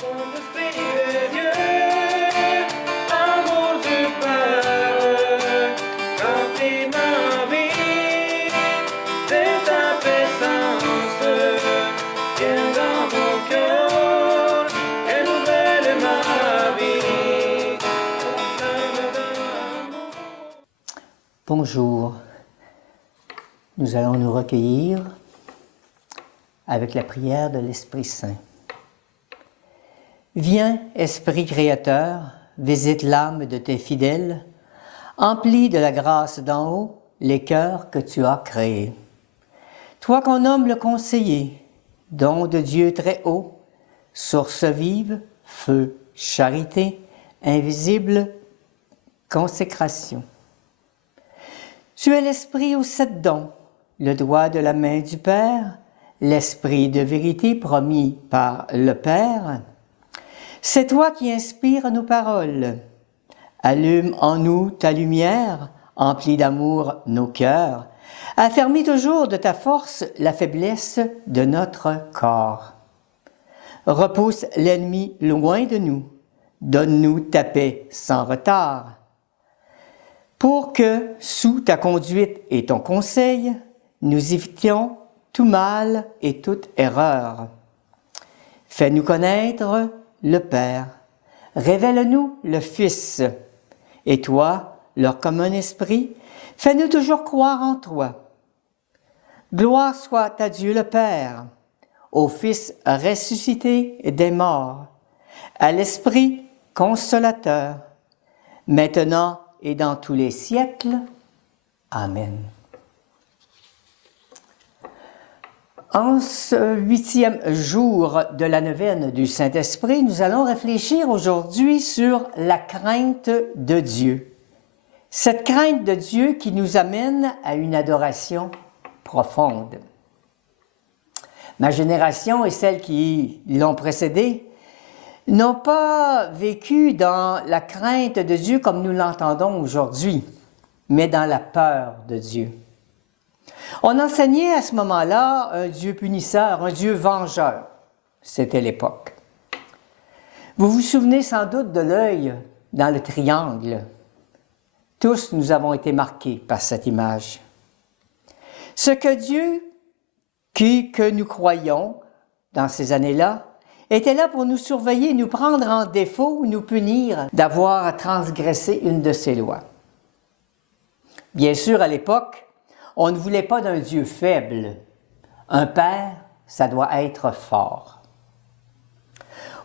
Saint-Esprit de Dieu, amour du Père, remplis ma vie de ta présence. Viens dans mon cœur, renouvelle ma vie. Bonjour, nous allons nous recueillir avec la prière de l'Esprit Saint. Viens, Esprit Créateur, visite l'âme de tes fidèles, emplis de la grâce d'en haut les cœurs que tu as créés. Toi qu'on nomme le conseiller, don de Dieu très haut, source vive, feu, charité, invisible, consécration. Tu es l'Esprit aux 7 dons, le doigt de la main du Père, l'Esprit de vérité promis par le Père. C'est toi qui inspires nos paroles. Allume en nous ta lumière, emplis d'amour nos cœurs. Affermis toujours de ta force la faiblesse de notre corps. Repousse l'ennemi loin de nous. Donne-nous ta paix sans retard. Pour que, sous ta conduite et ton conseil, nous évitions tout mal et toute erreur. Fais-nous connaître le Père, révèle-nous le Fils, et toi, leur commun esprit, fais-nous toujours croire en toi. Gloire soit à Dieu le Père, au Fils ressuscité des morts, à l'Esprit consolateur, maintenant et dans tous les siècles. Amen. En ce 8e jour de la neuvaine du Saint-Esprit, nous allons réfléchir aujourd'hui sur la crainte de Dieu. Cette crainte de Dieu qui nous amène à une adoration profonde. Ma génération et celles qui l'ont précédée n'ont pas vécu dans la crainte de Dieu comme nous l'entendons aujourd'hui, mais dans la peur de Dieu. On enseignait à ce moment-là un Dieu punisseur, un Dieu vengeur. C'était l'époque. Vous vous souvenez sans doute de l'œil dans le triangle. Tous nous avons été marqués par cette image. Ce que Dieu, que nous croyons dans ces années-là, était là pour nous surveiller, nous prendre en défaut, nous punir d'avoir transgressé une de ses lois. Bien sûr, à l'époque, on ne voulait pas d'un Dieu faible. Un père, ça doit être fort.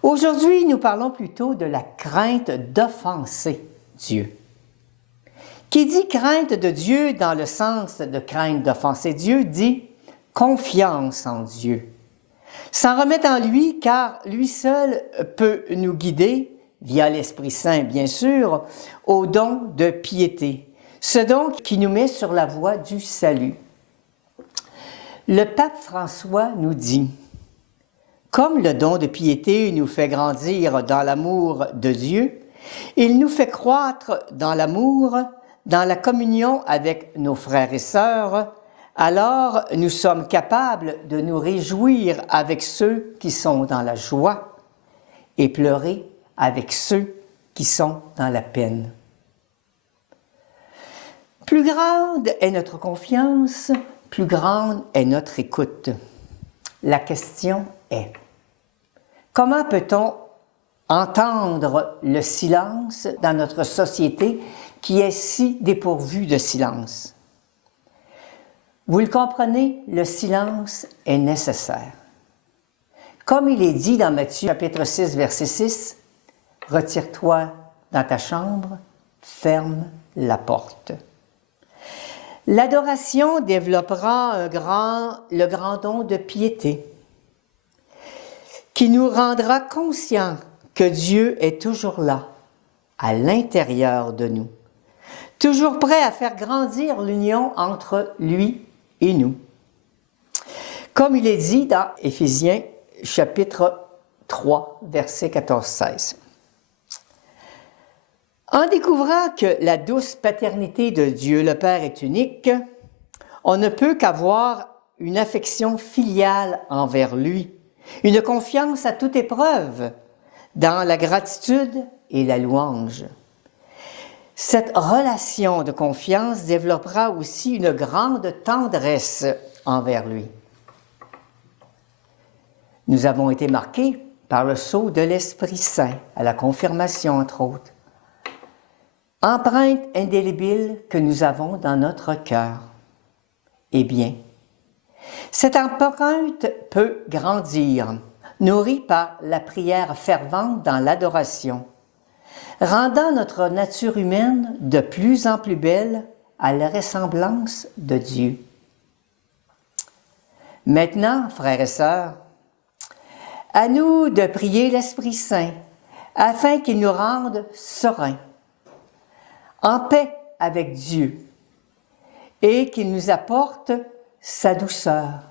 Aujourd'hui, nous parlons plutôt de la crainte d'offenser Dieu. Qui dit crainte de Dieu dans le sens de crainte d'offenser Dieu, dit confiance en Dieu. S'en remettre en lui, car lui seul peut nous guider, via l'Esprit Saint bien sûr, au don de piété. Ce don qui nous met sur la voie du salut. Le pape François nous dit, comme le don de piété nous fait grandir dans l'amour de Dieu, il nous fait croître dans l'amour, dans la communion avec nos frères et sœurs, alors nous sommes capables de nous réjouir avec ceux qui sont dans la joie et pleurer avec ceux qui sont dans la peine. Plus grande est notre confiance, plus grande est notre écoute. La question est, comment peut-on entendre le silence dans notre société qui est si dépourvue de silence? Vous le comprenez, le silence est nécessaire. Comme il est dit dans Matthieu chapitre 6, verset 6, « Retire-toi dans ta chambre, ferme la porte. » L'adoration développera le grand don de piété qui nous rendra conscients que Dieu est toujours là, à l'intérieur de nous, toujours prêt à faire grandir l'union entre lui et nous. Comme il est dit dans Éphésiens chapitre 3, versets 14-16. En découvrant que la douce paternité de Dieu le Père est unique, on ne peut qu'avoir une affection filiale envers lui, une confiance à toute épreuve, dans la gratitude et la louange. Cette relation de confiance développera aussi une grande tendresse envers lui. Nous avons été marqués par le sceau de l'Esprit Saint, à la confirmation entre autres. Empreinte indélébile que nous avons dans notre cœur. Eh bien, cette empreinte peut grandir, nourrie par la prière fervente dans l'adoration, rendant notre nature humaine de plus en plus belle à la ressemblance de Dieu. Maintenant, frères et sœurs, à nous de prier l'Esprit Saint afin qu'il nous rende sereins, en paix avec Dieu, et qu'il nous apporte sa douceur,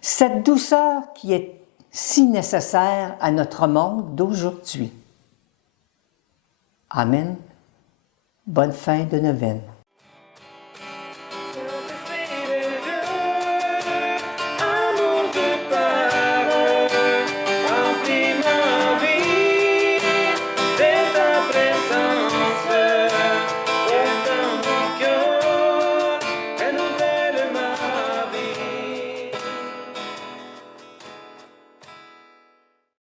cette douceur qui est si nécessaire à notre monde d'aujourd'hui. Amen. Bonne fin de neuvaine.